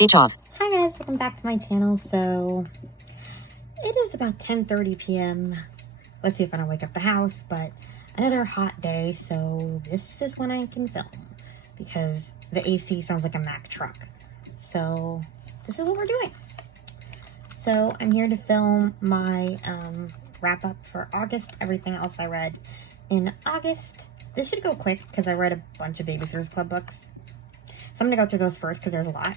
Speech off. Hi guys, welcome back to my channel. So it is about 10:30 p.m. Let's see if I don't wake up the house, but another hot day, so this is when I can film because the AC sounds like a Mack truck. So this is what we're doing. So I'm here to film my wrap up for August, everything else I read in August. This should go quick because I read a bunch of Babysitters Club books. So I'm going to go through those first because there's a lot.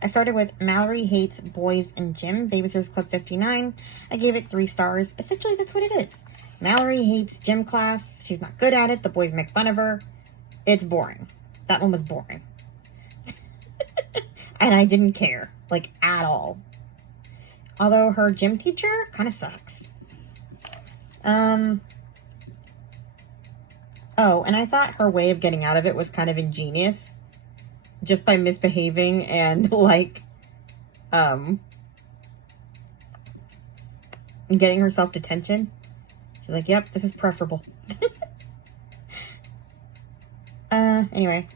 I started with Mallory Hates Boys and Gym, Babysitters Club 59. I gave it 3 stars. Essentially, that's what it is. Mallory hates gym class. She's not good at it. The boys make fun of her. It's boring. That one was boring. And I didn't care, like, at all. Although her gym teacher kind of sucks. Oh, and I thought her way of getting out of it was kind of ingenious. Just by misbehaving and, like, getting herself detention. She's like, yep, this is preferable. Anyway,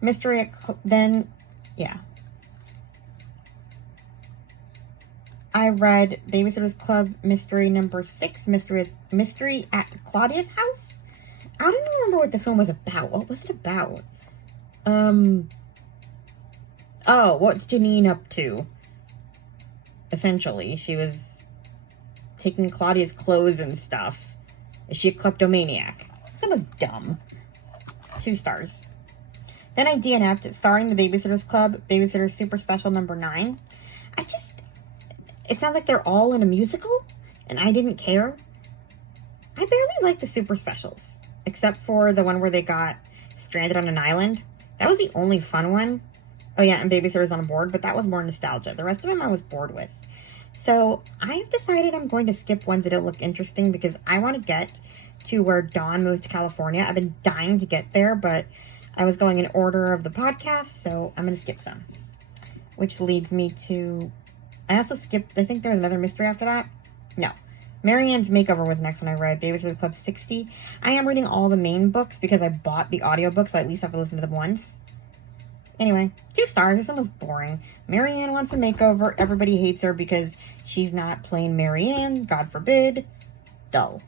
mystery at, then, yeah. I read Babysitter's Club Mystery number 6, Mystery at Claudia's House. I don't remember what this one was about. What was it about? Oh, what's Janine up to? Essentially, she was taking Claudia's clothes and stuff. Is she a kleptomaniac? That was dumb. 2 stars. Then I DNF'd, starring the Babysitters Club, Babysitters Super Special number 9. It sounds like they're all in a musical, and I didn't care. I barely like the Super Specials, except for the one where they got stranded on an island. That was the only fun one. Oh yeah, and Babysitter's on Board, but that was more nostalgia. The rest of them I was bored with. So I've decided I'm going to skip ones that don't look interesting because I want to get to where Dawn moves to California. I've been dying to get there, but I was going in order of the podcast, so I'm going to skip some. Which leads me to... I also skipped... I think there's another mystery after that. No. Marianne's Makeover was the next one I read. Babysitters Club 60. I am reading all the main books because I bought the audiobooks, so I at least have to listen to them once. Anyway, 2 stars. This one was boring. Marianne wants a makeover. Everybody hates her because she's not plain Marianne. God forbid. Dull.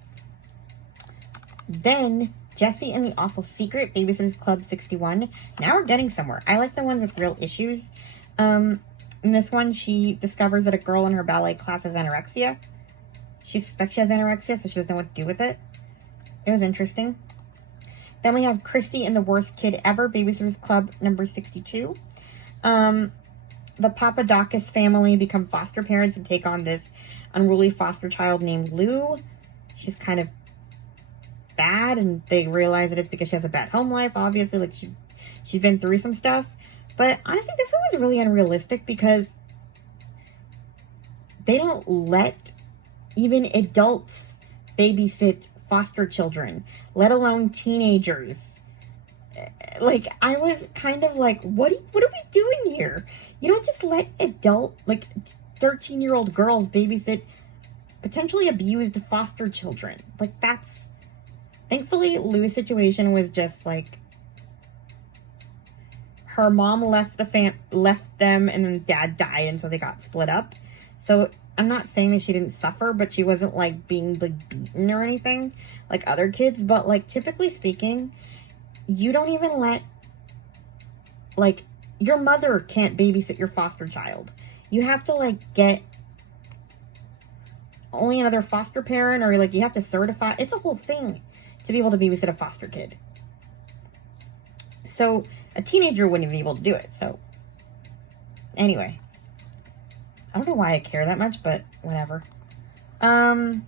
Then, Jessie and the Awful Secret, Babysitters Club 61. Now we're getting somewhere. I like the ones with real issues. In this one, she discovers that a girl in her ballet class has anorexia. She suspects she has anorexia, so she doesn't know what to do with it. It was interesting. Then we have Christy and the Worst Kid Ever, Babysitters Club number 62. The Papadakis family become foster parents and take on this unruly foster child named Lou. She's kind of bad, and they realize that it's because she has a bad home life, obviously. Like, she's been through some stuff. But honestly, this one was really unrealistic because they don't let even adults babysit foster children, let alone teenagers. Like, I was kind of like, what are we doing here? You don't just let adult, like, 13-year-old girls babysit potentially abused foster children. Like, that's... Thankfully, Lou's situation was just, like, her mom left them, and then dad died, and so they got split up. So I'm not saying that she didn't suffer, but she wasn't, like, being, like, beaten or anything like other kids. But, like, typically speaking, you don't even let, like, your mother can't babysit your foster child. You have to, like, get only another foster parent, or, like, you have to certify. It's a whole thing to be able to babysit a foster kid. So a teenager wouldn't even be able to do it. So anyway, I don't know why I care that much, but whatever. Then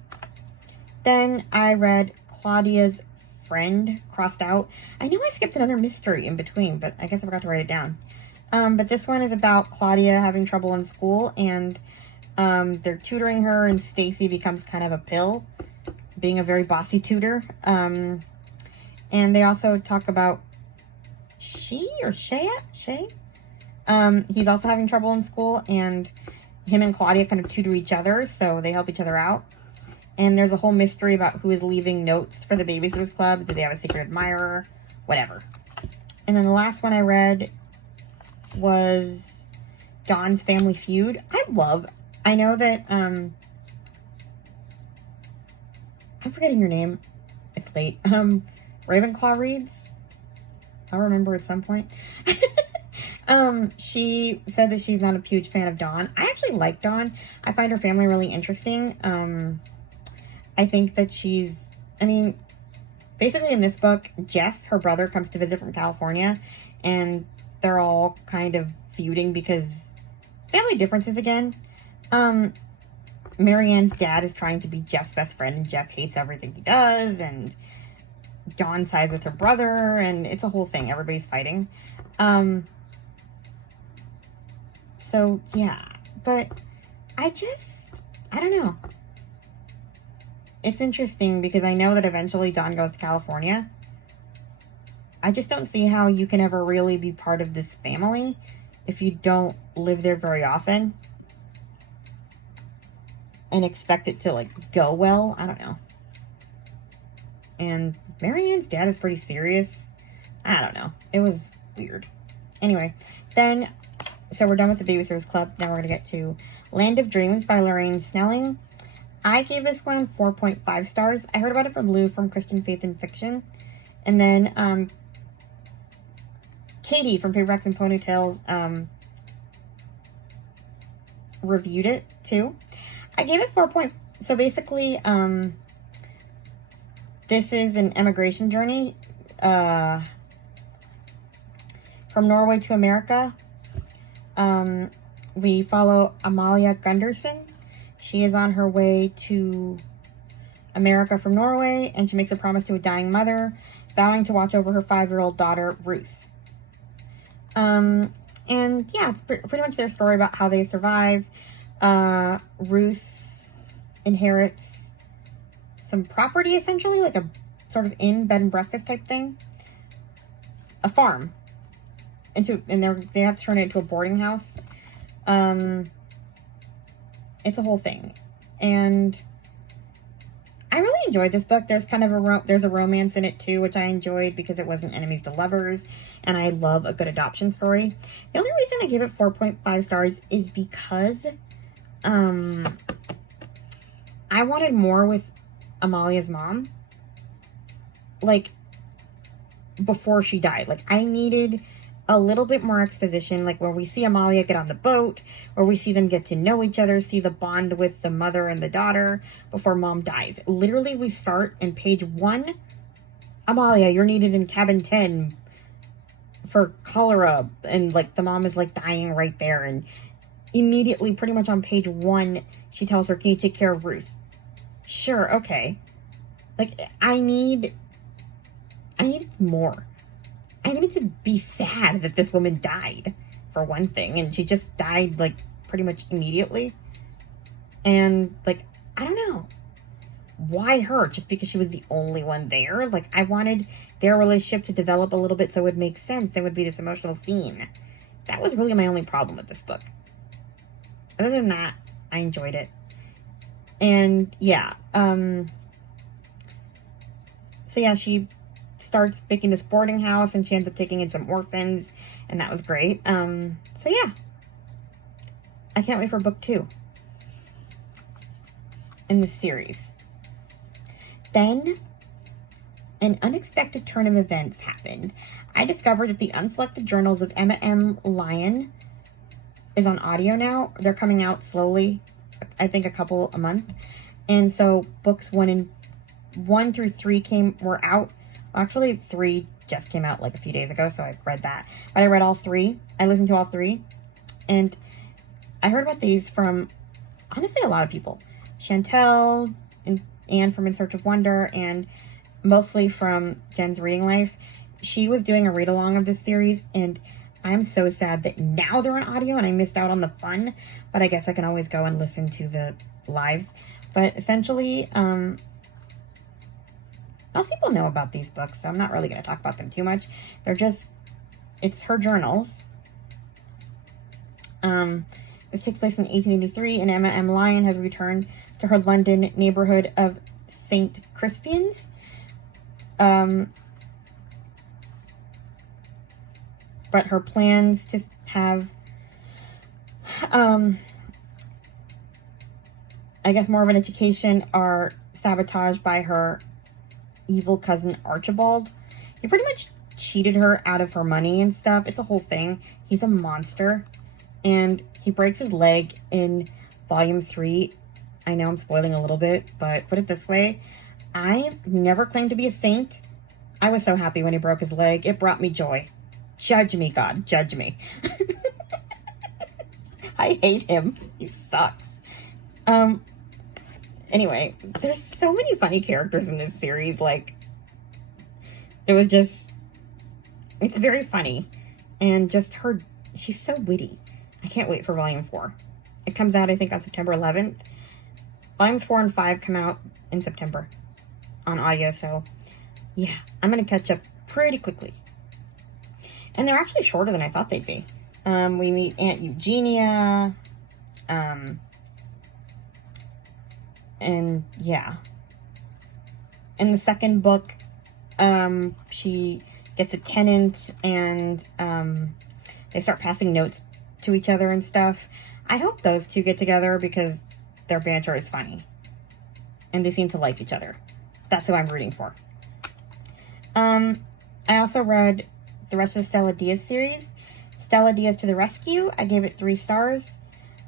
I read Claudia's Friend, crossed out. I know I skipped another mystery in between, but I guess I forgot to write it down. But this one is about Claudia having trouble in school, and they're tutoring her, and Stacy becomes kind of a pill, being a very bossy tutor. And they also talk about Shay. He's also having trouble in school, and him and Claudia kind of tutor each other, so they help each other out. And there's a whole mystery about who is leaving notes for the Babysitters Club. Do they have a secret admirer? Whatever. And then the last one I read was Dawn's family feud. I know that, I'm forgetting your name. It's late. Ravenclaw reads. I'll remember at some point. She said that she's not a huge fan of Dawn. I actually like Dawn. I find her family really interesting. I think that basically in this book, Jeff, her brother, comes to visit from California, and they're all kind of feuding because family differences again. Marianne's dad is trying to be Jeff's best friend, and Jeff hates everything he does, and Dawn sides with her brother, and it's a whole thing. Everybody's fighting. So, yeah. But I don't know. It's interesting because I know that eventually Dawn goes to California. I just don't see how you can ever really be part of this family if you don't live there very often and expect it to, like, go well. I don't know. And Marianne's dad is pretty serious. I don't know. It was weird. Anyway, then, so we're done with the Babysitters Club. Now we're going to get to Land of Dreams by Lorraine Snelling. I gave this one 4.5 stars. I heard about it from Lou from Christian Faith and Fiction. And then, Katie from Paperbacks and Ponytails, reviewed it, too. I gave it 4. So basically, this is an emigration journey, from Norway to America. We follow Amalia Gunderson. She is on her way to America from Norway, and she makes a promise to a dying mother, vowing to watch over her 5-year-old daughter, Ruth. And yeah, it's pretty much their story about how they survive. Ruth inherits some property, essentially, like a sort of bed and breakfast type thing. A farm. And they have to turn it into a boarding house. It's a whole thing. And I really enjoyed this book. There's kind of there's a romance in it too, which I enjoyed because it wasn't enemies to lovers, and I love a good adoption story. The only reason I gave it 4.5 stars is because I wanted more with Amalia's mom. Like, before she died. Like, I needed a little bit more exposition, like where we see Amalia get on the boat, where we see them get to know each other, see the bond with the mother and the daughter before mom dies. Literally, we start in page 1. Amalia, you're needed in cabin 10 for cholera, and like the mom is like dying right there, and immediately, pretty much on page 1, she tells her, can you take care of Ruth? Sure, okay. Like, I needed more. I needed to be sad that this woman died, for one thing, and she just died, like, pretty much immediately. And, like, I don't know. Why her? Just because she was the only one there? Like, I wanted their relationship to develop a little bit so it would make sense. It would be this emotional scene. That was really my only problem with this book. Other than that, I enjoyed it. And, yeah. So, yeah, she starts making this boarding house, and she ends up taking in some orphans, and that was great. So, yeah. I can't wait for book 2 in this series. Then, an unexpected turn of events happened. I discovered that the Unselected Journals of Emma M. Lyon is on audio now. They're coming out slowly, I think a couple a month. And so books 1 through 3 were out. Well, actually, 3 just came out like a few days ago, so I've read that. But I read all 3. I listened to all 3. And I heard about these from, honestly, a lot of people. Chantel and Anne from In Search of Wonder, and mostly from Jen's Reading Life. She was doing a read-along of this series, and I'm so sad that now they're on audio and I missed out on the fun, but I guess I can always go and listen to the lives. But essentially, most people know about these books, so I'm not really going to talk about them too much. It's her journals. This takes place in 1883, and Emma M. Lyon has returned to her London neighborhood of St. Crispian's. But her plans to have I guess more of an education are sabotaged by her evil cousin Archibald. He pretty much cheated her out of her money and stuff. It's a whole thing. He's a monster. And he breaks his leg in volume 3. I know I'm spoiling a little bit, but put it this way. I've never claimed to be a saint. I was so happy when he broke his leg. It brought me joy. Judge me, God. Judge me. I hate him. He sucks. Anyway, there's so many funny characters in this series. Like, it's very funny. And just her, she's so witty. I can't wait for volume 4. It comes out, I think, on September 11th. Volumes 4 and 5 come out in September on audio, so yeah, I'm going to catch up pretty quickly. And they're actually shorter than I thought they'd be. We meet Aunt Eugenia, and yeah. In the second book, she gets a tenant, and they start passing notes to each other and stuff. I hope those two get together because their banter is funny. And they seem to like each other. That's who I'm rooting for. I also read the rest of the Stella Diaz series. Stella Diaz to the Rescue. I gave it 3 stars.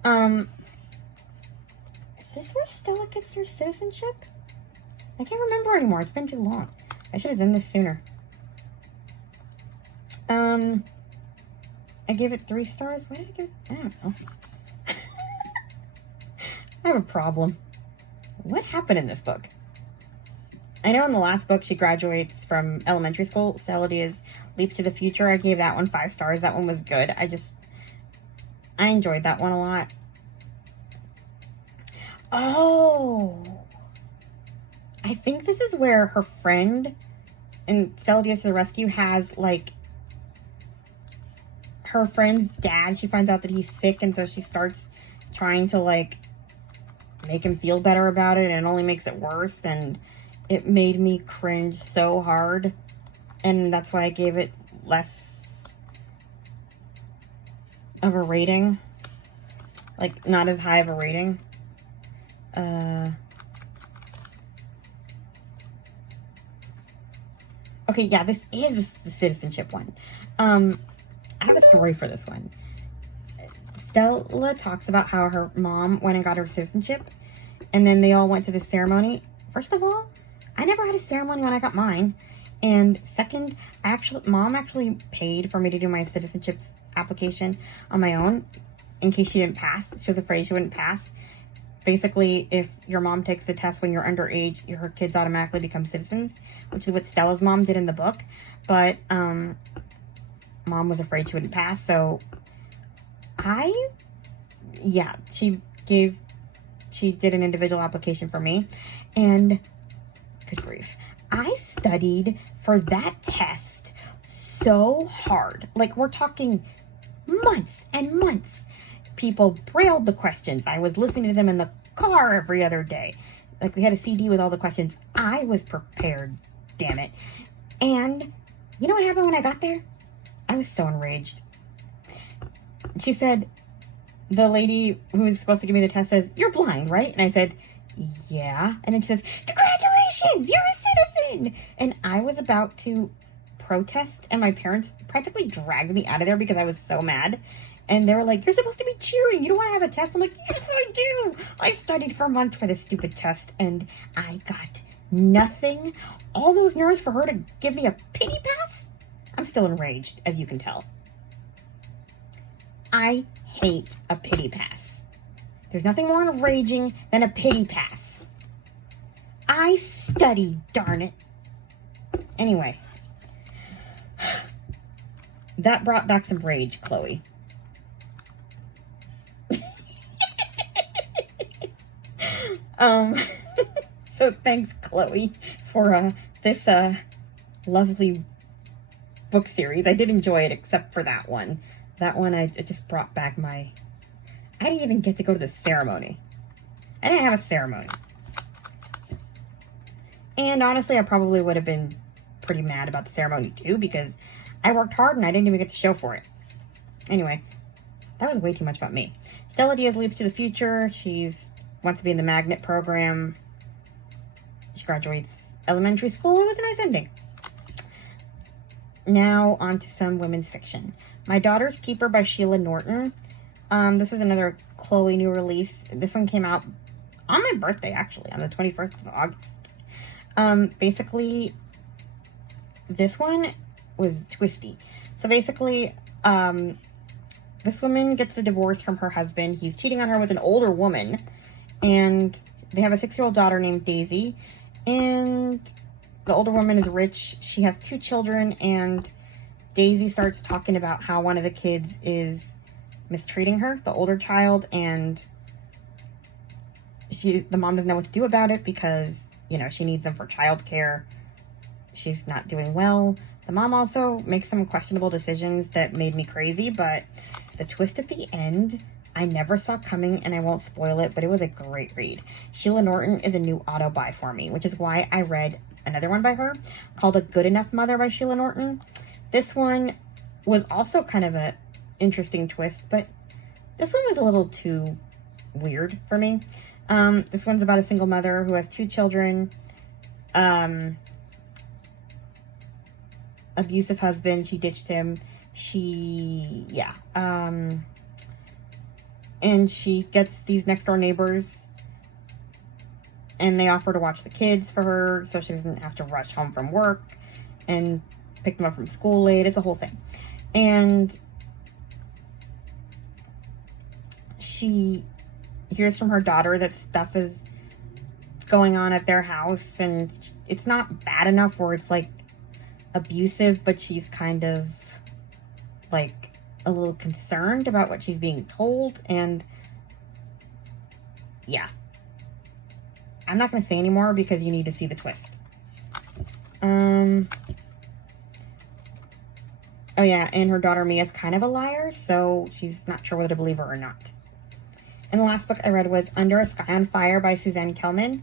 Is this where Stella gets her citizenship? I can't remember anymore. It's been too long. I should have done this sooner. I gave it 3 stars. Why did I give it? I don't know. I have a problem. What happened in this book? I know in the last book she graduates from elementary school. Stella Diaz Leaps to the Future. I gave that one 5 stars. That one was good. I enjoyed that one a lot. Oh. I think this is where her friend in Stella Diaz to the Rescue has, like, her friend's dad. She finds out that he's sick, and so she starts trying to, like, make him feel better about it, and it only makes it worse, and it made me cringe so hard, and that's why I gave it less of a rating. Like, not as high of a rating. Okay, yeah, this is the citizenship one. I have a story for this one. Stella talks about how her mom went and got her citizenship, and then they all went to the ceremony. First of all, I never had a ceremony when I got mine. And second, Mom actually paid for me to do my citizenship application on my own in case she didn't pass. She was afraid she wouldn't pass. Basically, if your mom takes the test when you're underage, her kids automatically become citizens, which is what Stella's mom did in the book. But Mom was afraid she wouldn't pass, so she did an individual application for me, and good grief, I studied for that test so hard. Like, we're talking months and months. People brailled the questions. I was listening to them in the car every other day. Like, we had a CD with all the questions. I was prepared, damn it. And you know what happened when I got there? I was so enraged. She said, the lady who was supposed to give me the test says, "You're blind, right?" And I said, "Yeah." And then she says, "Congratulations, you're a citizen." And I was about to protest, and my parents practically dragged me out of there because I was so mad. And they were like, "You're supposed to be cheering. You don't want to have a test." I'm like, "Yes, I do. I studied for months for this stupid test, and I got nothing. All those nerves for her to give me a pity pass?" I'm still enraged, as you can tell. I hate a pity pass. There's nothing more enraging than a pity pass. I study, darn it. Anyway. That brought back some rage, Chloe. So thanks, Chloe, for this lovely book series. I did enjoy it, except for that one. That one, it just brought back I didn't even get to go to the ceremony. I didn't have a ceremony. And honestly, I probably would have been pretty mad about the ceremony too, because I worked hard and I didn't even get to show for it. Anyway, That was way too much about me. Stella Diaz leads to the future. Wants to be in the magnet program. She graduates elementary school. It was a nice ending. Now on to some women's fiction. My Daughter's Keeper by Sheila Norton. This is another Chloe new release. This one came out on my birthday, actually, on the 21st of August. Basically, this one was twisty. So basically, this woman gets a divorce from her husband. He's cheating on her with an older woman. And they have a 6-year-old daughter named Daisy. And the older woman is rich. She has 2 children. And Daisy starts talking about how one of the kids is mistreating her, the older child. And the mom doesn't know what to do about it because, you know, she needs them for childcare. She's not doing well. The mom also makes some questionable decisions that made me crazy, but the twist at the end, I never saw coming, and I won't spoil it, but it was a great read. Sheila Norton is a new auto buy for me, which is why I read another one by her called A Good Enough Mother by Sheila Norton. This one was also kind of a interesting twist, but this one was a little too weird for me. This one's about a single mother who has 2 children. Abusive husband. She ditched him. And she gets these next door neighbors, and they offer to watch the kids for her so she doesn't have to rush home from work and pick them up from school late. It's a whole thing. And she hears from her daughter that stuff is going on at their house, and it's not bad enough where it's like abusive, but she's kind of like a little concerned about what she's being told. And yeah, I'm not going to say anymore because you need to see the twist. Oh yeah, and her daughter Mia's kind of a liar, so she's not sure whether to believe her or not. And the last book I read was Under a Sky on Fire by Suzanne Kelman.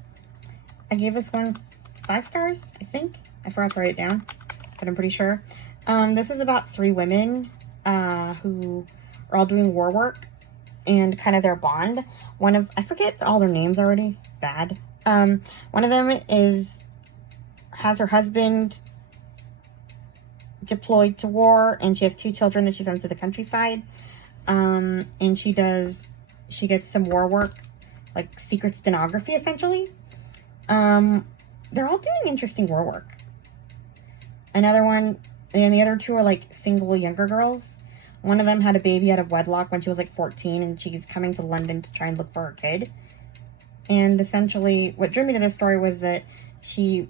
I gave this one 5 stars, I think. I forgot to write it down, but I'm pretty sure. This is about 3 women who are all doing war work and kind of their bond. I forget all their names already. Bad. One of them has her husband deployed to war, and she has 2 children that she sends to the countryside. And she gets some war work, like secret stenography, essentially. They're all doing interesting war work. Another one, and the other 2 are like single younger girls. One of them had a baby out of wedlock when she was like 14, and she's coming to London to try and look for her kid. And essentially, what drew me to this story was that she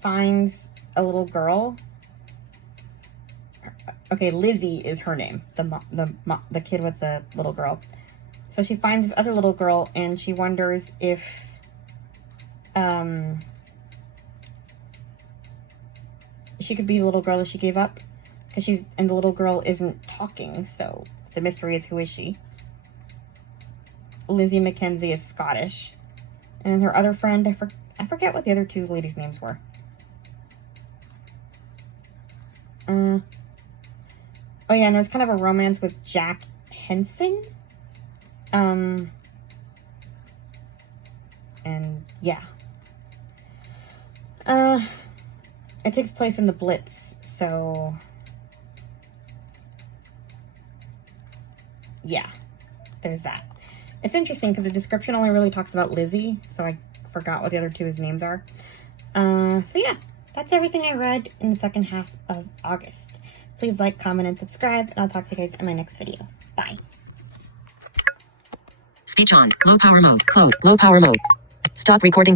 finds a little girl. Okay, Lizzie is her name, the kid with the little girl. So she finds this other little girl, and she wonders if she could be the little girl that she gave up, and the little girl isn't talking, so the mystery is, who is she? Lizzie Mackenzie is Scottish, and her other friend, I forget what the other 2 ladies' names were. Oh yeah, and there's kind of a romance with Jack Henson. And yeah. It takes place in the Blitz, so yeah, there's that. It's interesting because the description only really talks about Lizzie, so I forgot what the other 2's names are. So yeah, that's everything I read in the second half of August. Please like, comment, and subscribe, and I'll talk to you guys in my next video. Bye. Speech on. Low power mode. Low power mode. Stop recording.